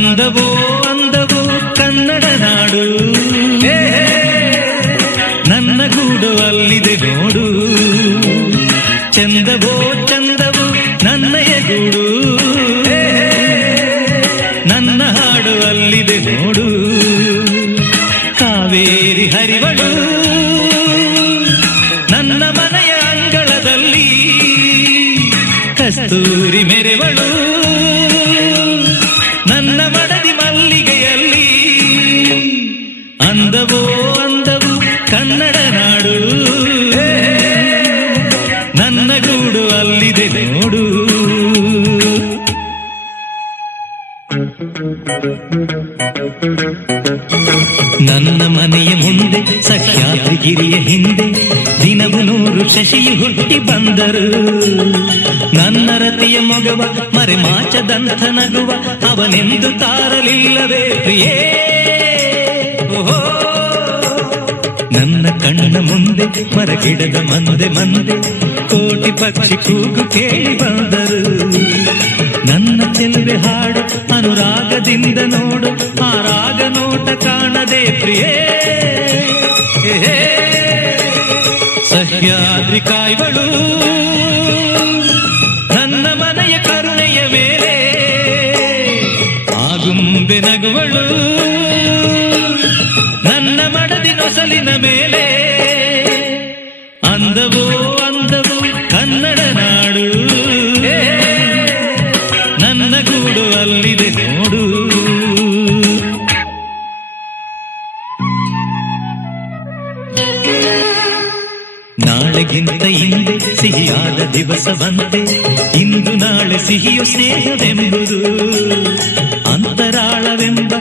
ಅಂದವೋ ಅಂದವೋ ಕನ್ನಡ ನಾಡು, ನನ್ನ ಗೂಡು ಅಲ್ಲಿದೆ ನೋಡು. ಚಂದವೋ ಚಂದವೋ ನನ್ನಯ ಗೂಡು, ನನ್ನ ಹಾಡು ಅಲ್ಲಿದೆ ನೋಡು. ಕಾವೇರಿ ಹರಿವಳು ನನ್ನ ಮನೆಯ ಅಂಗಳದಲ್ಲಿ, ಕಸ್ತೂರಿ ಮೆರೆವಳು ನನ್ನ ಮಡದಿ ಮಲ್ಲಿಗೆಯಲ್ಲಿ. ಅಂದವೋ ಅಂದವು ಕನ್ನಡ ನಾಡು, ನನ್ನ ಗೂಡು ಅಲ್ಲಿದೆ ನೋಡು. ನನ್ನ ಮನೆಯ ಮುಂದೆ ಸಹ್ಯಾದ್ರಿಗಿರಿಯ ಹಿಂದೆ ದಿನವು 100 ಶಶಿಯು ಹುಟ್ಟಿ ಬಂದರು. ನನ್ನ ರತಿಯ ಮೊಗವ ಮರೆಮಾಚದಂಥ ನಗುವ ಅವನೆಂದು ತಾರಲಿಲ್ಲವೇ ಪ್ರಿಯೇ. ನನ್ನ ಕಣ್ಣ ಮುಂದೆ ಮರಗಿಡದ ಮಂದೆ ಮಂದೆ ಕೋಟಿ ಪಕ್ಷಿ ಕೂಗು ಕೇಳಿ ಬಂದರು. ನನ್ನ ಚೆಲುವೆ ಹಾಡು ಅನುರಾಗದಿಂದ ನೋಡು, ಆ ರಾಗ ನೋಟ ಕಾಣದೆ ಪ್ರಿಯೇ. ಸಹ್ಯಾದ್ರಿ ಕಾಯ್ವಳು ನನ್ನ ಮನೆಯ ಕರುಣೆಯ ಮೇಲೆ, ಆಗುಂಬೆ ನಗುವಳು ನನ್ನ ಮಡದಿ ನೊಸಲಿನ ಮೇಲೆ. ಅಂದವೋ ಅಂದವೋ ಕನ್ನಡ ನಾಡು, ನನ್ನ ಗೂಡು ಅಲ್ಲಿದೆ ನೋಡು. ನಾಳೆಗಿಂತ ಹಿಂದೆ ಸಿಹಿಯಾದ ದಿವಸವಂತೆ, ಇಂದು ನಾಳೆ ಸಿಹಿಯು ಸ್ನೇಹವೆಂಬುದು ಅಂತರಾಳವೆಂಬ